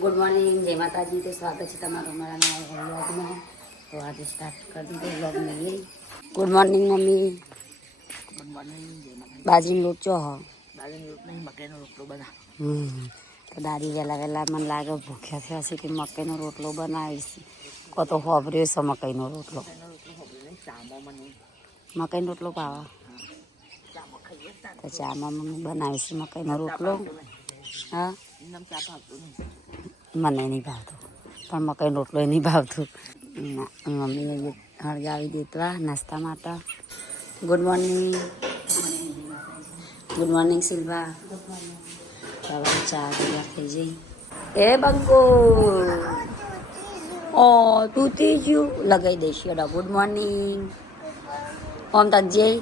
Good morning, જય માતાજી. તો સ્વાગત છે તમારું અમારા નવા વ્લોગમાં. તો આજે સ્ટાર્ટ કરી દીધો વ્લોગ નહીં. Good morning mummy. Good morning, જય માતાજી. બાજરીનો લોટ ચો હો? બાજરીનો રોટ નહીં, મકાઈનો રોટલો બના. તો દાદી વહેલા મને લાગે ભૂખ્યા થયા છે કે મકાઈનો રોટલો બનાવીશ. કો તો હોભર્યો છે મકાઈનો રોટલો. મકાઈનો રોટલો ખબર નહીં, ચામાં મને મકાઈનો રોટલો પાવા ચામાં ખાઈએ તો ચામાં મમ્મી બનાવીશ મકાઈનો રોટલો. હા, એમ ચા ભાવતું નહીં. મને નહીં ભાવતું, પણ મકાઈનો રોટલો નહીં ભાવતું. મમ્મીએ હળગાવી દેતવા નાસ્તા માટે. Good morning. Good morning Silva. સવારે ચા તૈયાર થઈ જઈ. એ બંકો ઓ તૂટી ગયું લગાવી દઈશ. Good morning. ઓમ તક જઈ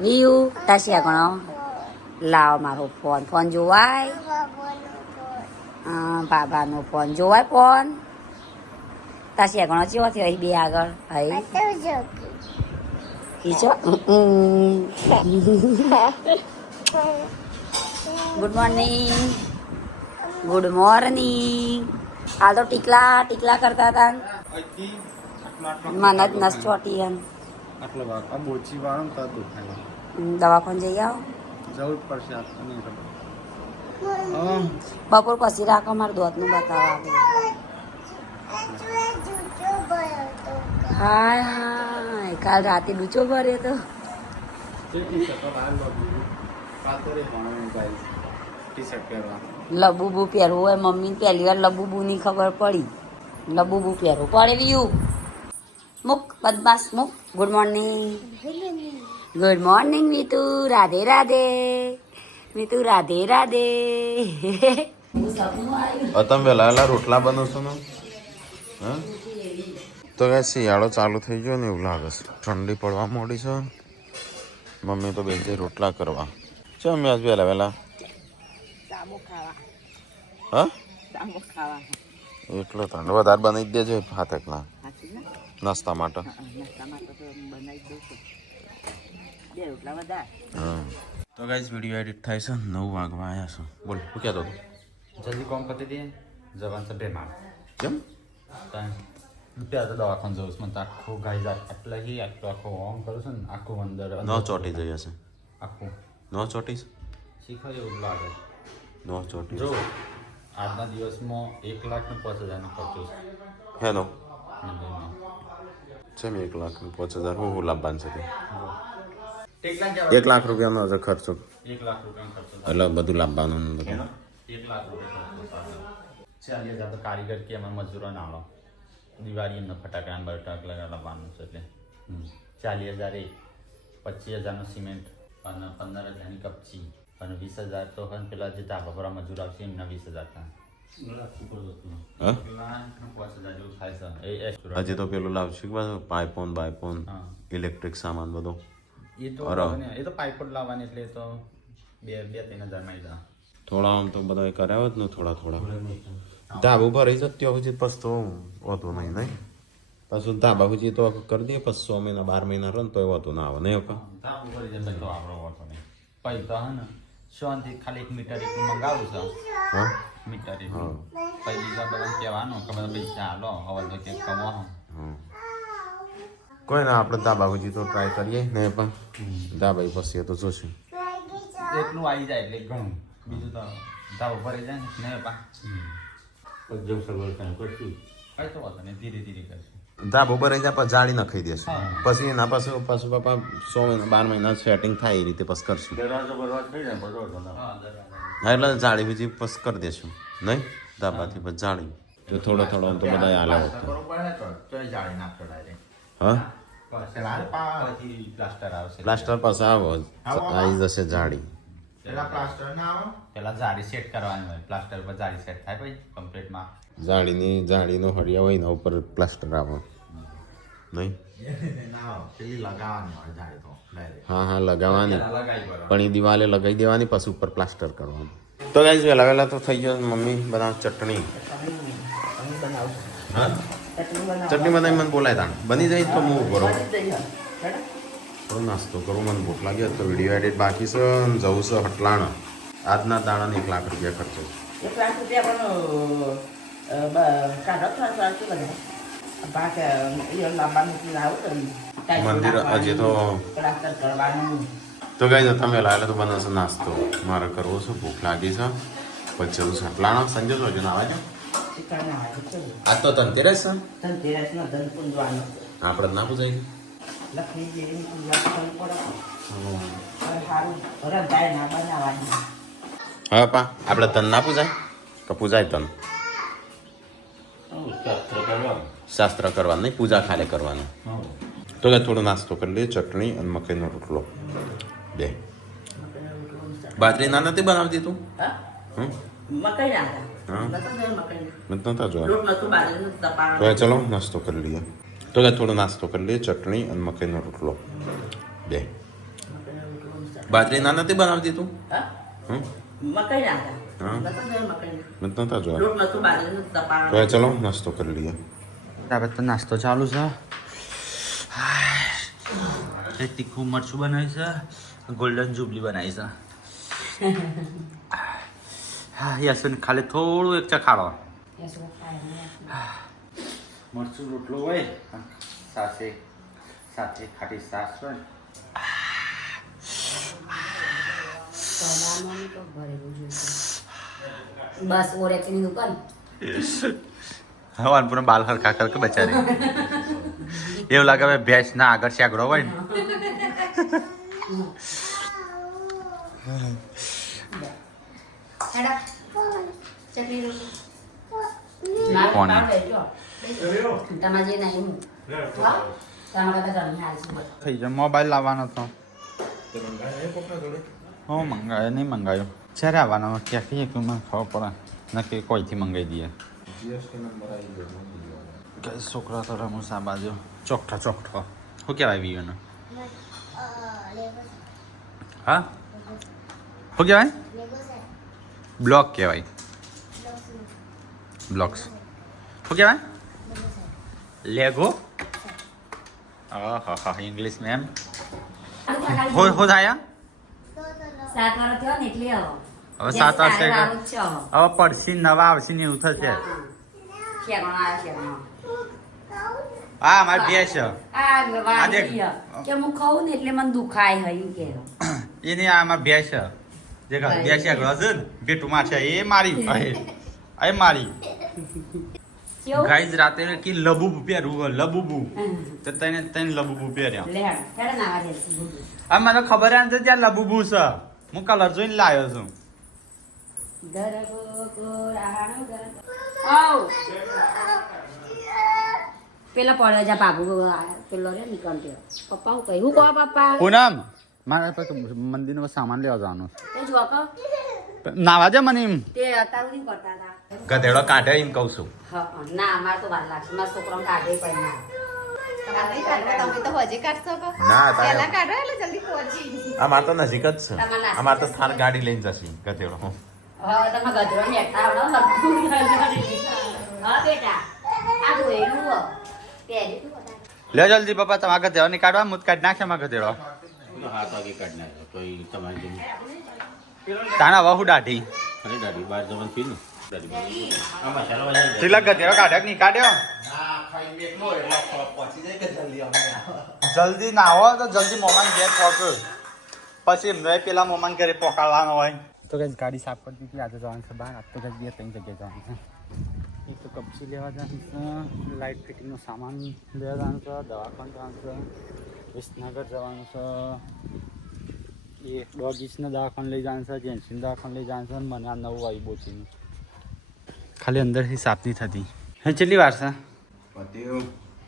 વિયુ તાસિયા ગણો લાવ મારો ફોન જોવાય. બાબાનો ફોન જોવાય. ફોન તાસિયા ગણો ચેવો થયો અહીં બે આગળ હઈ કીચો. Good morning. Good morning. આ તો ટીકલા કરતા હતા. મને જ નસ ચોટી એમ. દવાખાને જઈ આવો. જવું પડશે. બપોર પછી રાખો, મારે દોતનું બતાવવા. હાય હાય, કાલ રાતે ડૂચો ભર્યો તો. લબુબુ પહેરવું હોય મમ્મીને પહેલી વાર લબુબુની ખબર પડી. લબુબુ પહેરવું પડે વ્યુ. મુક બદમાશ મુક. Good morning. Good morning Mitu. Radhe Radhe Mitu. Radhe Radhe. તમે વહેલા રોટલા બનાવશો ને? હા, તો કે શિયાળો ચાલુ થઈ ગયો ને એવું લાગે છે. ઠંડી પડવા માંડી છે. મમ્મી તો બે રોટલા કરવા છે. અમે આજ વહેલા ચામો ખાવા. હા, ચામો ખાવા. એટલે ઠંડ વધારે બનાવી દેજો હાથેકલા સાચી ને? નાસ્તા માટે. નાસ્તા માટે તો બનાવી દઉં છું. બે રોટલા વધારે. હા, તો ગાઈસ વિડીયો એડિટ થાય છે. 9 વાગવા આવ્યા છે. બોલ શું કહેતો હતો? જલ્દી કોમ પતી દે જવાન છે બેમાર. કેમ? ત્યાં તો દવાખાને જવું છે. મને તો આખું ગાઈ જાય એટલે આટલું આખું ઓમ કરું છું ને આખું અંદર ન ચોટી જઈ હશે. આખું ન ચોટીશ? શીખાય એવું લાગે. ન ચોટી. જો આજના દિવસમાં 1,05,000નો ખર્ચો છે. હેલો મંદિરમાં. છે મેં 1,05,000 હું લાભવાન છે તે? ટેકલા કેવા? 1 લાખ રૂપિયાનો હશે ખર્ચો. 1 લાખ રૂપિયાનો ખર્ચો થાય. એટલે બધું લાભવાનું ને બધું. 1 લાખ રૂપિયા ખર્ચો થાય. 40,000 તો કારીગર કે એમાં મજૂરો ના લો. દિવાળી એમને ફટાકડા બટાકડા લાવવાનું છે એટલે 40,000 એ 25,000નો સિમેન્ટ અને 15,000ની કપચી અને 20,000 તો હોય પેલા જે ધાબા પર મજૂર આવશે એમના 20,000 થાય. હા? 5,000 જેવું થાય છે. હજી તો પેલું લાવશું પાઇપોન બાયપોન હા. ઇલેક્ટ્રિક સામાન બધો. એ તો એ તો પાઇપ જ લાવવાની એટલે તો 2-3,000 માં જાય. થોડા આમ તો બધા કર્યા હોત ને થોડા ધાબા ઉપર રહી જતી હોય પછી તો હોતું નહીં. પાછું ધાબા પછી તો કરી દઈએ પછી 6 મહિના 12 મહિના રન તો હોતું ના આવે નહીં. ધાબુ ભરી જશે તો આપણો હોતો નહીં. પછી તો હે ને શાંતિ ખાલી 1 મીટર એટલું મંગાવું છે. હા, મીટર એટલું પછી બીજા બધા કહેવાનું કે બધા પૈસા હાલો હવે તો કે કમાવો. કોઈ ના આપણે ધાબા પછી તો ટ્રાય કરીએ ને પણ ધાબા પછી તો જોશું. એટલું આવી જાય એટલે ઘણું. બીજું તો ધાબો ભરી જાય ને પા જેવું સગવડ કાંઈ કરશું કઈ તો વાતો નહીં. ધીરે ધીરે કરશું. ધાબો ભરાઈ જાય પછી જાળી નાખી દેશું. હા. પછી એના પાછું પપ્પા 100 મહિના 12 મહિના સેટિંગ થાય એ રીતે પછી કરશું. દરવાજો બરવાજો થઈ જાય બરોબર. હા દરવાજો. હા, એટલે જાળી બીજી પછી કરી દેશું નહીં. ધાબાથી પછી જાળી તો થોડો તો બધા હાલે હોત. જાળી નાખતો ડાયરેક્ટ. હા, પછી પ્લાસ્ટર આવશે. પ્લાસ્ટર પાસે આવો આવી જશે જાળી. પેલા જાળી સેટ કરવાની હોય. પ્લાસ્ટર પર જાળી સેટ થાય પછી કમ્પ્લીટમાં. જાળીનો હળિયા હોય ને ઉપર પ્લાસ્ટર આવે નહીં. હા લગાવવાની પણ એ દિવાલે લગાવી દેવાની પછી ઉપર પ્લાસ્ટર કરવાનું. તો ગાઈસ વહેલા તો થઈ ગયો. મમ્મી બધા ચટણી હા ચટણી બનાવી મને બોલાય તા બની જાય તો હું બરોબર થોડો નાસ્તો કરું. મને ભૂખ લાગી તો વિડીયો એડિટ બાકી છે. જવું છે હટલાણા. આજના દાડાને 1 લાખ રૂપિયા ખર્ચો છે. 1 લાખ રૂપિયા પણ કાઢો થોડા શું બધા બાકી એ લાવવાનું લાવો તો મંદિર હજી તો પ્લાસ્ટર કરવાનું તો કઈ તમે લાવેલા તો બનાવશો નાસ્તો મારે કરવો છે ભૂખ લાગી છે પછી જવું છે પ્લાન સંજય તો હજુ ના આવે છે ચિકન આવે છે આજ તો ધનતેરસ છે ધનતેરસનો ધન પૂંજવાનો આપણે જ ના પૂજાય લક્ષ્મી દેવીની પૂજા કરવી પડે સારું રંધાય ના બનાવવાની હા પા આપણે તન ના પૂજાય તો પૂજાય તન શાસ્ત્ર કરવાનું નહીં પૂજા ખાલી કરવાનું તો કે થોડો નાસ્તો કરી લઈએ ચટણી અને મકાઈનો રોટલો બે બાજરી ના નથી બનાવતી તું મકાઈ ના હા મકાઈ મને નતા જોયા લોટ નતું બાજરીનું તપાણ તો કે ચલો નાસ્તો કરી લઈએ તો કે થોડો નાસ્તો કરી લઈએ ચટણી અને મકાઈનો રોટલો બે બાજરી ના નથી બનાવતી તું મકાઈ ના હા મકાઈ મને નતા જોયા લોટ નતું બાજરીનું તપાણ તો કે ચલો નાસ્તો કરી લઈએ આપણે તો નાસ્તો ચાલુ છે તીખું મરચું બનાવી છે ગોલ્ડન જુબલી બનાવી છે હા યસન ખાલી થોડું એક ચખાડો મરચું રોટલો હોય સાથે સાથે ખાટી સાસ હોય બસ ઓરેકની દુકાન હવાન પૂરા બાલ હરખા કર કે બચારી એવું લાગે હવે ભેંસ ના આગળ શાગડો હોય ને કોને? તમારે જે નહીં થઈ જાય મોબાઈલ લાવવાનો હતો હું મંગાયો નહીં મંગાયો જ્યારે આવવાનો ક્યાંથી મને ખબર પડે નક્કી કોઈથી મંગાવી દઈએ કઈ છોકરા તો રમું આ બાજુ ચોકઠો ચોકઠો શું કહેવાય વીઓને હા શું કહેવાય બ્લોક કહેવાય બ્લોક્સ શું કહેવાય લેગો હા ઇંગ્લિશ મેમ હો થાય સાત વાર થયો ને એટલે હવે 7 વર્ષે હવે પડશે નવા આવશે ને એવું થશે હા મારી ભેંસ કે હું ખાઉં ને એટલે મને દુખાય હોય કે એની આ મારી ભેંસ જે ભેંસ આગળ હશે ને બેટુમાં છે એ મારી એ મારી ગાઈઝ રાતે કે લબુબુ પહેરવું લબુબુ તો તને લબુબુ પહેર્યા આ મને ખબર નથી ત્યાં લબુબુ છે હું કલર જોઈને લાવ્યો છું પેલા પડે જા બાબુ પેલો રે નીકળતો પપ્પા હું કહ્યું કહો પપ્પા પૂનમ મારે મંદિરનો સામાન લેવા જવાનું એ જો કહો નાવા છે મને એમ તે અતાવડી કરતા હતા ગધેડો કાઢે એમ કહું છું હા ના અમારે તો વાર લાગશે મારા છોકરાને કાઢે પણ ના ના આ માર તો નજીક જ છે અમાર તો થાર ગાડી લઈને જશે ગધેડો હવે તમે ગધરો ને એકતા આવડો હા બેટા આ ગોયનું પહેરી તું લે જલ્દી પપ્પા તમારા ગધેડો ની કાઢવા મુત કાઢ નાખે મારા ગધેડો હાથ વાગે કાઢી નાખ્યો તો એ તમારી તાણા વહુ દાઢી અરે દાદી બાર જવાનું પીનું તિલક ગધેડો કાઢ્યો કે નહીં કાઢ્યો જલ્દી ના આવો તો જલ્દી મોમાન ઘેર પહોંચો પછી એમને પેલા મોમાન ઘરે પહોંચાડવાનો હોય તો કઈ ગાડી સાફ કરી દીધી આજે જવાનું છે બહાર આજ તો કઈ બે 3 જગ્યાએ જવાનું છે એક તો કપચી લેવા જવાનું છે લાઇટ ફિટિંગનો સામાન લેવા જવાનું છે દવાખાને જવાનું છે વિસનગર જવાનું છે એ ડોગીસને દવાખાને લઈ જવાનું છે જેન્ટ્સને દવાખાને લઈ જવાનું છે અને મને આ નવું આવી બોચીનું ખાલી અંદરથી સાફ નહીં થતી હે કેટલી વાર છે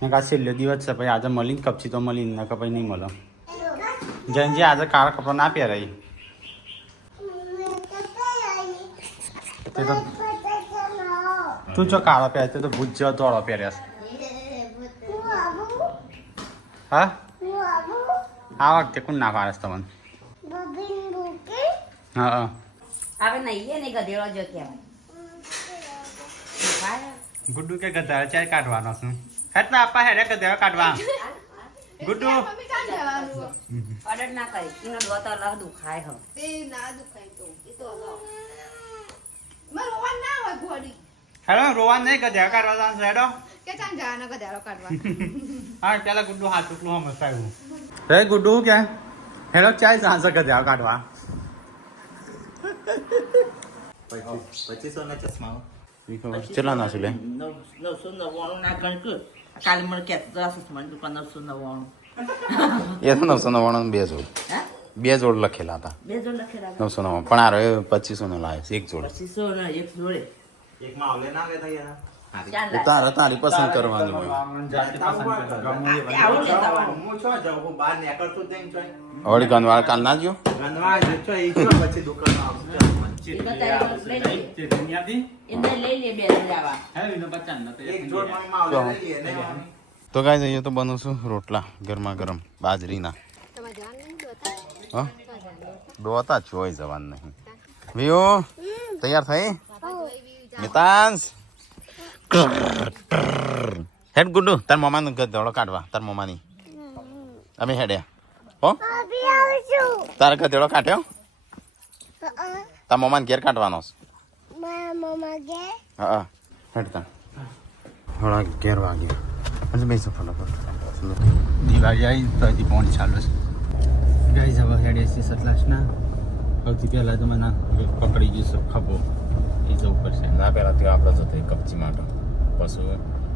મેં કાં છેલ્લો દિવસ છે પછી આજે મળીને કપચી તો મળીને ને પછી નહીં મળે જેનજી આજે કાળા કપડાં ના પહેરાય તે તો તું જો કાળો પહેરે તે તો ભૂત જેવો ધોળો પહેર્યા હા આ વખતે કોણ ના પાડે તમને હા હા આપણે નહીં ને ગધેડો જો કહેવાય ગુડ્ડુ કે ગધેડો ચાર કાઢવાનો છું હેટના આપા હેડે ગધેડો કાઢવા ગુડ્ડુ ઓર્ડર ના કરી એનો દો તો અલગ દુખાય હો હેડો રોવાન નહીં ગધેડા કાઢવા જવાનું છે હેડો કે ચાલ જવાનો ગધાડો કાઢવા હા પેલા ગુડ્ડુ હાથ ટુકડું સમજતા રે ગુડ્ડુ કે હેડો ચાય સાંસે ગધેડા કાઢવા 2500 ના ચશ્મા કેટલા નાસી લે 999 ના ગણ કર કાલે મને કહેતો હતો ચશ્માની દુકાન 999 એ તો 999 બે જોડ હે 2 જોડ લખેલા હતા બે જોડ લખેલા 999 પણ આ રહ્યો 2500 નો લાવે છે એક જોડ 2500 ના એક જોડે એકમાં આવલે ના લેતા યાર તારી પસંદ કરવાની હોય આવું લેતા વાળું હું છો જાઉં બહાર નીકળતો જ નહીં ચોય વળી ગંદવાળ કાલ ના જ્યો ગંદવા જતો એ છો પછી દુકાનમાં આવશે એ તો તારી લઈ લે તે દુનિયાથી એને લઈ લે બે જોડ આવા હે વિનો 50 ન તો એક જોડ મમ્મા આવલે લઈ લે ને તો ગાઈસ અહીંયા તો બનાવશું રોટલા ગરમા ગરમ બાજરીના તમે જાણ નહીં દોતા હા દોતા ચોય જવાન નહીં વિયો તૈયાર થઈ મિતાંશ હેડ ગુડ્ડુ તાર મમ્માનું ગધેડો કાઢવા તાર મમ્માની અમે હેડ્યા હો તાર ગધેડો કાઢ્યો તાર મમ્માને ઘેર કાઢવાનો છે હા હેડ તાર થોડા 11 વાગ્યા આજે બેસો ફટાફટ દિવાળી આવી તો હજી ફોન ચાલુ છે ગાઈસ હવે હેડે છે સતલાસના સૌથી પહેલાં તો મને પકડી ગયું ખભો એ જવું પડશે ના પહેલા ત્યાં આપણે જતો કપચી માટે પશુ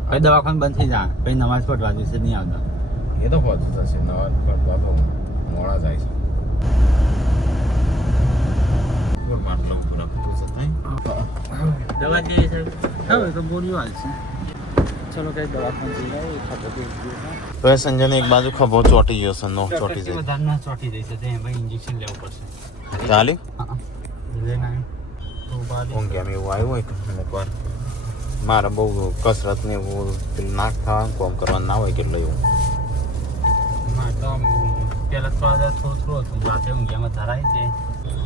કઈ દવાખાનું બંધ થઈ જાય કઈ નમાઝ પઢવા દિવસે નહીં આવતા એ તો પહોંચું થશે નવા પડવા તો મોડા જાય છે માટલો પૂરા પૂરું છે દવા જઈએ છે હવે તો બોલ્યું હાલ છે ચલો કઈ દવાખાનું જઈ આવો ખભો તો એ સંજયને એક બાજુ ખભો ચોટી ગયો છે નો ચોટી જાય વધારે ના ચોટી જશે તે એમાં ઇન્જેક્શન લેવું પડશે ચાલી હા લેના તો બાદ ઊંઘ એમ એવું આવ્યું હોય કે એકવાર મારે બહુ કસરત ને એવું પેલું નાક થવાનું કોમ કરવાનું ના હોય કેટલું એવું પેલા થોડું હતું રાતે ઊંઘ્યામાં ધરાય છે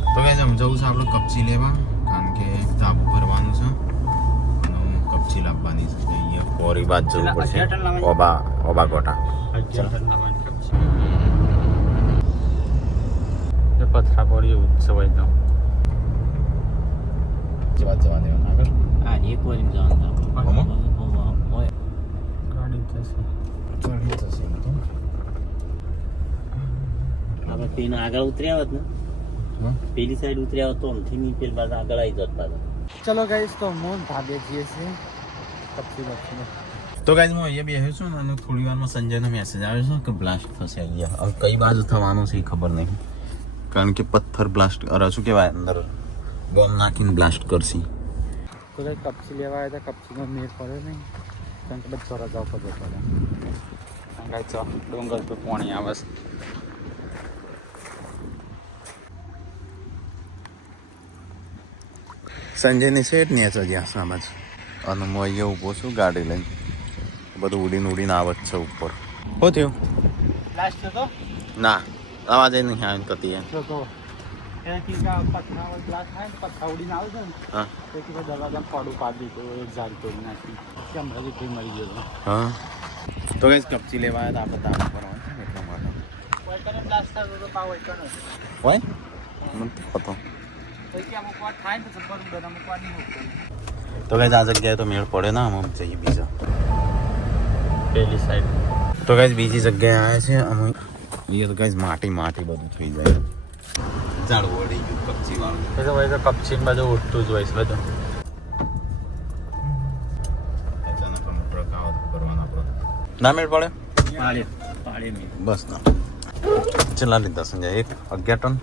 તો કઈ આમ જવું છે આપણે કપચી લેવા કારણ કે તાબુ ભરવાનું છે અને કપચી લાવવાની છે અહીંયા કોરી બાદ જવું પડશે ઓબા ગોટા પથરા પડી એવું જ સવાય તો જવા દેવાનું આગળ હા એક વાર જવાનું હોય ગાડી થશે ચડી જશે એમ તો આપણે પેલા આગળ ઉતર્યા હોત ને પેલી સાઈડ ઉતર્યા હોત તો આમથી ની પેલી બાજુ આગળ આવી જત પાછા ચલો ગાઈસ તો મોન ધાબે જઈએ છીએ કપસી તો ગાઈસ હું અહીંયા બેઠો છું ને અને થોડી વારમાં સંજયનો મેસેજ આવ્યો છે કે બ્લાસ્ટ થશે અહીંયા હવે કઈ બાજુ થવાનું છે એ ખબર નહીં કારણ કે પથ્થર બ્લાસ્ટ અરે શું કહેવાય અંદર બોમ્બ નાખીને બ્લાસ્ટ કરશે તો કઈ કપસી લેવા આવ્યા હતા કપસીનો મેળ પડ્યો નહીં કારણ કે બધો રજા ઉપર જતો હતો ગાઈસ તો ડુંગર પર પાણી આવે છે સંજયની સેટ નહીં છે જ્યાં સામે જ અને હું અહીંયા ઊભો છું ગાડી લઈને બધું ઉડીને આવે જ છે ઉપર શું થયું લાસ્ટ તો ના અવાજ નહીં આવે કતી તો એથી પથરા ગ્લાસ થાય ને પથરા ઉડીને આવે છે ને હા તેથી દરવાજા પડું પાડી દીધું એક ઝાડ તોડી નાખી કેમ હજી કોઈ મરી ગયો હા તો કઈ કપચી લેવા આવ્યા તો આપણે તાબા કરવાનું છે ને એટલા માટે કોઈ કરે બ્લાસ્ટ થતો તો પાવ હોય કરે હોય મને તો પતો કોઈ કે અમુક વાર થાય ને તો ખબર પડે અમુક વાર નહીં હોતું તો કઈ આ જગ્યાએ તો મેળ પડે ના આમ જઈએ બીજા પેલી સાઈડ તો કઈ બીજી જગ્યાએ આવ્યા છે અમે એ તો કઈ માટી બધું થઈ જાય ઝાડ વળી ગયું કપચી વાળું એ તો ભાઈ તો કપચી બધું ઉઠતું જ હોય છે બધું અચાનક પણ ટ્રક આવે તો કરવાના આપણે ના મેળ પડે પાડે નહીં બસ ના ચલા લીધા સંજય 11 ટન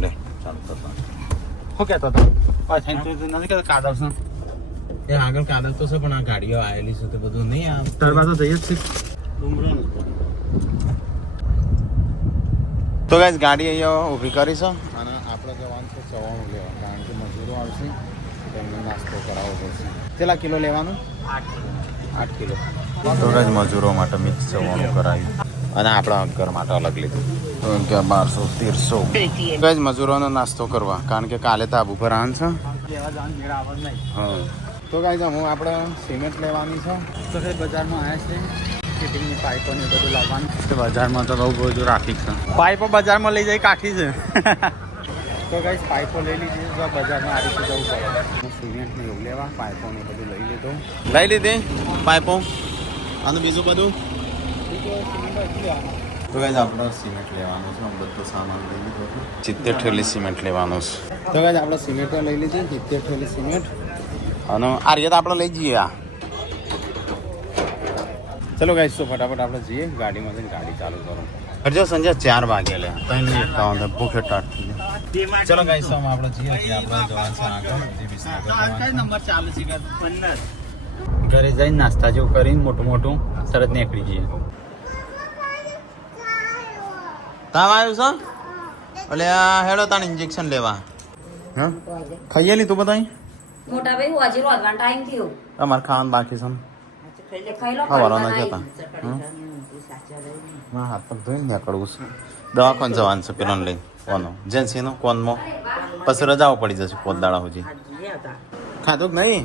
લે ચાલુ કરતા શું કહેતો હતો નથી કહેતો કાદવ છે એ આગળ કાદવ તો છે પણ આ ગાડીઓ આવેલી છે તો બધું નહીં આમ તરવા તો જઈએ જ છે તો ગાઈસ ગાડી અહીંયા ઊભી કરી છે અને આપણે જવાનું છે ચવાણું લેવા કારણ કે મજૂરો આવશે તેમને નાસ્તો કરાવવો પડશે કેટલા કિલો લેવાનું 8 કિલો તો ગાઈસ મજૂરો માટે મિક્સ ચવાણું કરાવ્યું અને આપણા ઘર માટે અલગ લીધું તો એમ કે 1200-1300 ગાઈસ મજૂરોનો નાસ્તો કરવા કારણ કે કાલે તાબુ પર આન છે લેવા જવાનું મેળ આવે જ નહીં હા તો ગાઈસ હું આપણે સિમેન્ટ લેવાની છે તો કઈ બજારમાં આવ્યા છે ફિટિંગની પાઇપો ને બધું લાવવાનું બજારમાં તો બહુ બધું ટ્રાફિક છે પાઇપો બજારમાં લઈ જાય કાઠી છે તો ગાઈસ પાઇપો લઈ લીધી તો બજારમાં આ રીતે જવું પડે. હું સિમેન્ટ ને એવું લેવા પાઇપો ને બધું લઈ લીધું. લઈ લીધી પાઇપો અને બીજું બધું. તો ગાઈસ આપણે સિમેન્ટ લેવાનું છે. બધો સામાન લઈ લીધો છે. 70 થેલી સિમેન્ટ લેવાનું છે. તો ગાઈસ આપણે સિમેન્ટ લઈ લીધી 70 થેલી સિમેન્ટ. અને આ રીતે આપણે લઈ જઈએ. આ ચલો ગાઈસ તો ફટાફટ આપણે જઈએ ગાડીમાં જઈને ગાડી ચાલુ કરો. હરજો સંજય 4 વાગે લે 3:51 ભૂખે ટાટ થઈ જાય. ચલો ગાઈસ તો આપણે જઈએ છીએ. આપણે જવાનું છે આગળ જે વિસનગર ચાલુ છે 15. ઘરે જઈને નાસ્તા જેવું કરીને મોટું મોટું તરત નીકળી જઈએ. તાવ આવ્યું છે એટલે આ હેડો તાણ ઇન્જેક્શન લેવા. હા ખાઈએ લીધું બધાય. મોટા ભાઈ હું હજી રોધવાનો ટાઈમ થયો. અમારે ખાવાનું બાકી છે. ખાઈ લો ખાવાના જતા હાથ પગ ધોઈને નીકળવું છે. દવાખાને જવાનું છે પેલો લઈને કોનો જેન્સીનો કોનમાં પછી રજાઓ પડી જશે પોત દાડા સુધી. ખાધું કે નહીં?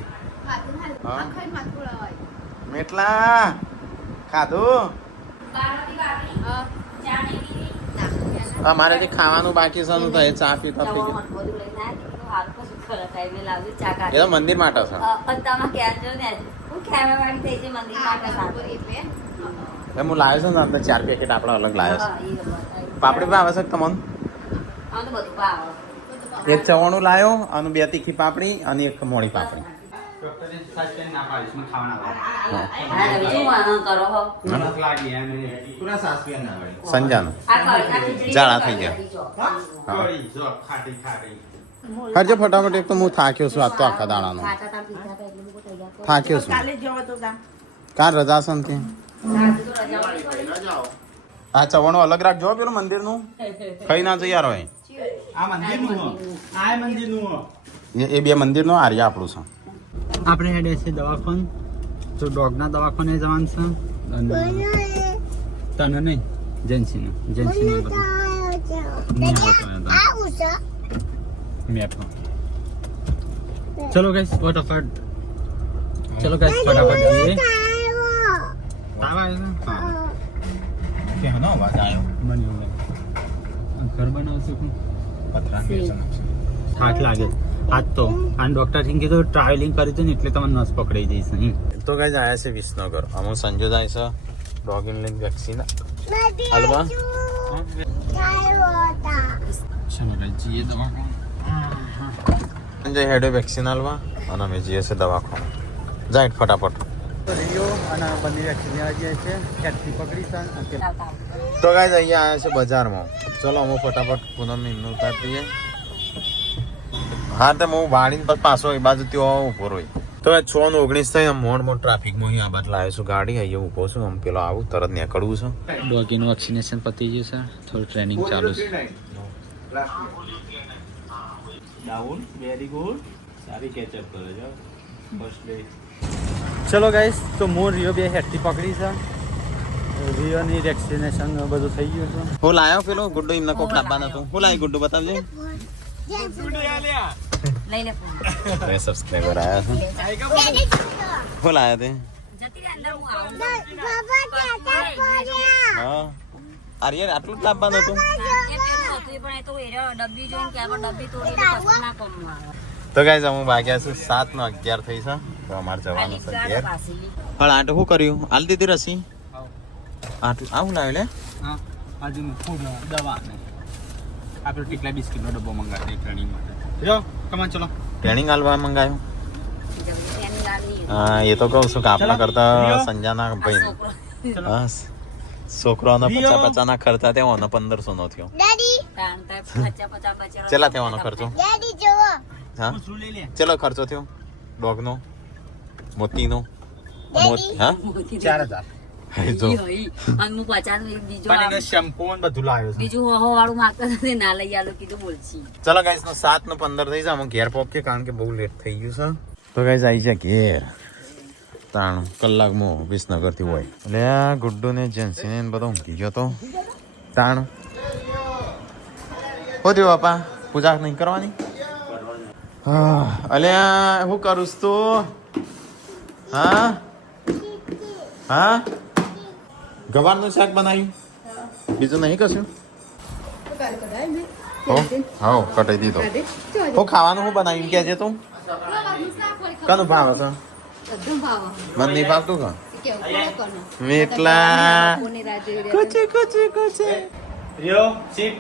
મેટલા ખાધું? અમારે જે ખાવાનું બાકી છે ને તો એ ચા પીતા થઈ ગયું. એ તો મંદિર માટે છે. એ હું લાવ્યો છું ને અંદર 4 પેકેટ આપણે અલગ લાવ્યો છે. પાપડી પણ આવે છે તમને? એક ચવાણું લાવ્યો અને 2 તીખી પાપડી અને 1 મોડી પાપડી. સંજાનો જાડા થઈ ગયા. હરજો ફટાફટ. એક તો હું થાક્યો છું આજ તો આખા દાડાનો થાક્યો છું. કાલ રજા છે ને આ ચવાણું અલગ રાખજો પેલું મંદિરનું ખાઈ ના જઈ યાર હોય. એ 2 મંદિરનું આર્યા આપણું છે. આપણે હેડે છે દવાખાન તો ડોગના દવાખાને જવાનું છે અને તને નહીં જેન્સીને ચલો ગાઈસ ફટાફટ જઈએ. તાવ આવ્યો છે? કેનો અવાજ આવ્યો? બન્યું ઘર બનાવશું પતરા થાક લાગે આજ તો આ ડોક્ટર સિંહ કીધું ટ્રાવેલિંગ કર્યું હતું ને એટલે તમને નસ પકડાઈ જઈશ નહીં. તો ગાઈસ આયા છે વિસનગર. અમુક સંજય જાય છે ડોગિન લઈને વેક્સિન હાલવા. જઈએ દવાખાને. સંજય હેડે વેક્સિન હાલવા અને અમે જઈએ છે દવાખાને. જાય ફટાફટ. રિયો અને બંને વેક્સિન આવી જાય છે ક્યાંથી પકડી છે. તો ગાઈસ અહીંયા આવ્યા છે બજારમાં. ચલો અમે ફટાફટ પૂનમ એમનું ઉતાર દઈએ. હા તો હું વાળીને પછી પાછો એ બાજુ ત્યાં ઊભો રહી. તો 6:19 થઈ મોડ ટ્રાફિકમાં અહીં આ બાદ લાવ્યો છું ગાડી. અહીંયા ઊભો છું. આમ પેલો આવું તરત નીકળવું છે. ડોગીનું વેક્સિનેશન પતી ગયું છે. થોડું ટ્રેનિંગ ચાલુ છે. ચલો ગાઈસ તો મોર રિયો 2 હેડથી પકડી છે. રિયોની વેક્સિનેશન બધું થઈ ગયું છે. હું લાવ્યો પેલો ગુડ્ડો એમને કોક લાવવાનો હતો. હું લાવી ગુડ્ડો બતાવજે. લઈ લે બે સબસ્ક્રાઇબર આયા છે. હું લાવ્યા તે? હા આર્યન આટલું જ લાવવાનું હતું. તો ગાઈસ અમે વાગ્યા છે 7:11 થઈ છે. તો અમારે જવાનું છે ઘેર. હળ આટો શું કર્યું? હાલ દીધી રસી આટલું આવું લાવ્યું લે. હા આજુ ફૂડ દવા ને આપણે ટીકલા બિસ્કિટનો ડબ્બો મંગાવ્યો ટ્રેનિંગ માટે. જો કમાન ચલો ટ્રેનિંગ હાલવા મંગાવ્યું. હા એ તો કહું છું કે આપણા કરતા સંજાના ભાઈ બસ છોકરાનો 50 ના ખર્ચા તેવાનો 1500 નો થયો. ચેલા તેવાનો ખર્ચો? હા ચેલો ખર્ચો થયો ડોગનો મોતીનો? હા 4000. ચલો ગાઈસ નો 7:15 થઈ જાય. અમે ઘેર પહોંચીએ કારણ કે બહુ લેટ થઈ ગયું છે. તો ગાઈસ આવી જાય ઘેર 3 કલાકમાં વિસનગર થી હોય. એટલે આ ગુડ્ડુ ને જેન્સી ને બધો ઊંઘી ગયો તો 3 હો થયું બાપા. પૂજા નહીં કરવાની? હા અલ્યા હું કરું તું? હા હા ગવારનું શાક બનાવ્યું બીજું નહીં કશું? હો હા કટાઈ દીધો હું ખાવાનું હું બનાવ્યું કહેજે તું કનું ભાવે છે બધું ભાવ મને નહીં ભાવતું કા કેવું કોનો મેટલા કોની રાહ જોઈ રહ્યા કુચે કુચે કુચે રિયો ચીપ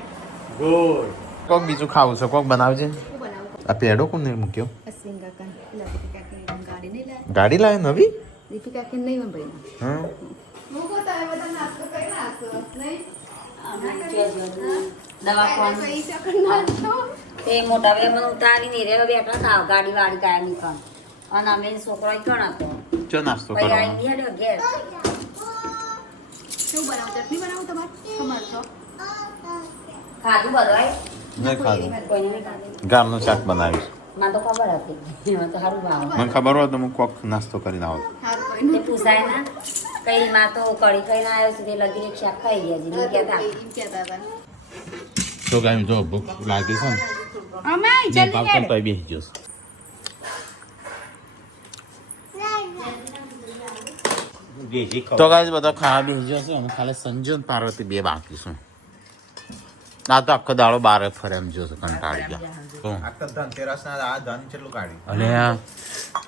ગુડ કોક બીજું ખાવું છે કોક બનાવજે શું બનાવું આ પેડો કોને મૂક્યો અશ્વિન કાકા પેલા દીપિકા કાકી ગાડી નહીં લાય ગાડી લાવે નવી દીપિકા કાકી નહીં ભાઈ હા મૂકો તમે બધા નાસ્તો કરી નાખો નહીં દવાખાનું પૈસા કરી નાખો તે મોટા ભાઈ મને ઉતારી નહીં રે બેઠા ખાવ ગાડી વાડી કાંઈ નહીં ખાવ અને અમે છોકરો કણ હતો ચો નાસ્તો પછી કરવાનો આવી ગયા ઘેર શું બનાવું ચટણી બનાવું તમારે ખબર છો ખાધું બધાય નહીં ખાધું કોઈને નહીં ખાધું ગામનું શાક બનાવીશ મને તો ખબર હતી એમાં તો સારું ભાવ મને ખબર હોય તો હું કોક નાસ્તો કરીને આવો સારું કોઈ તે પૂછાય ના કઈ માં તો કઢી ખાઈને આવ્યો છે તે લગી એક શાક ખાઈ ગયા છે નહીં કહેતા એમ કહેતા હતા તો કાંઈ જો ભૂખ લાગી છે ને અમાય બે ભાવ પણ તો બેસી ગયો તો ગાઈસ બધા ખાવા બેસી ગયો છે અને ખાલી સંજુ અને પાર્વતી બે બાકી છે આ તો આખો દાડો બારે ફરે એમ જોશે કંટાળી ગયા આખા ધનતેરસના આ ધન કેટલું કાઢ્યું અલે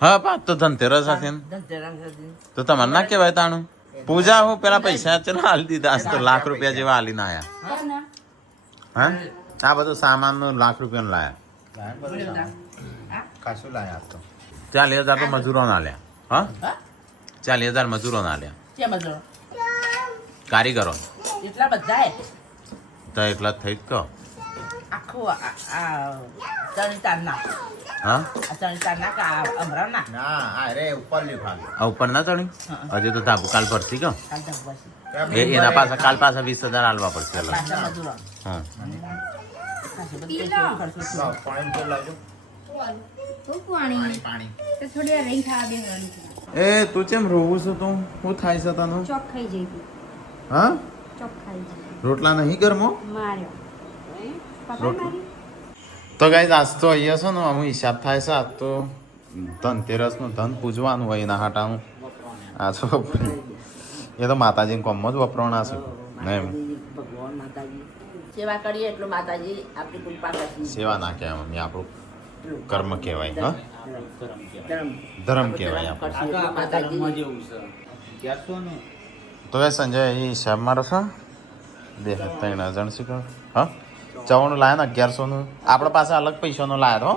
હા પાછ તો ધનતેરસ હશે ને તો તમારે ના કહેવાય તાણું પૂજા હું પેલા પૈસા ચલો હાલી દીધા આજ તો લાખ રૂપિયા જેવા હાલીને આયા હા આ બધું સામાન નું લાખ રૂપિયા લાયા ખાસું લાયા તો 40,000 તો મજૂરો ના લ્યા હા 40,000 મજૂરો ના લ્યા કેમ હતો કારીગરો એટલા બધા તો એટલા જ થઈ જ કહો આખું આ ચણિતારના હા આ ચણિતારના કે આ અમરાના ના આ રે ઉપર લ્યું ખાલી આ ઉપર ના ચડી હજી તો ધાબુ કાલ પરથી કહો કાલ દસ એના પાછા કાલ પાછા 20,000 હાલવા પડશે અલગ. પાછા મજૂરો હા ખાસી બધી પૈસા ખર્ચો થયો. પાણી તો લાવજો તો પાણી પાણી તો થોડી વાર રહી ખાવા બેસવાનું એ તું કેમ રોવું છું તું શું થાય છે તને ચોક ખાઈ જઈ હા ચોક ખાઈ જઈ રોટલા નહીં ઘરમાં માર્યો પપ્પા રોટલો. મારી તો ગાઈઝ આજ તો અહીંયા છે ને અમુક હિસાબ થાય છે આજ તો ધનતેરસનું ધન પૂજવાનું હોય એના હાટાનું આ તો એ તો માતાજીને કોમમાં જ વપરાણા છે ને એમ ભગવાન માતાજી સેવા કરીએ એટલું માતાજી આપણી કૃપા કરશે સેવા ના કહેવાય મમ્મી આપણું કર્મ કહેવાય હા ધર્મ ધર્મ કહેવાય આપણું કરશે એટલું માતાજી તો એ સંજય એ હિસાબ મારો છે 2,000 શીખો હા 54 લાયા ને 1100 નું આપણા પાસે અલગ પૈસાનો લાયા તો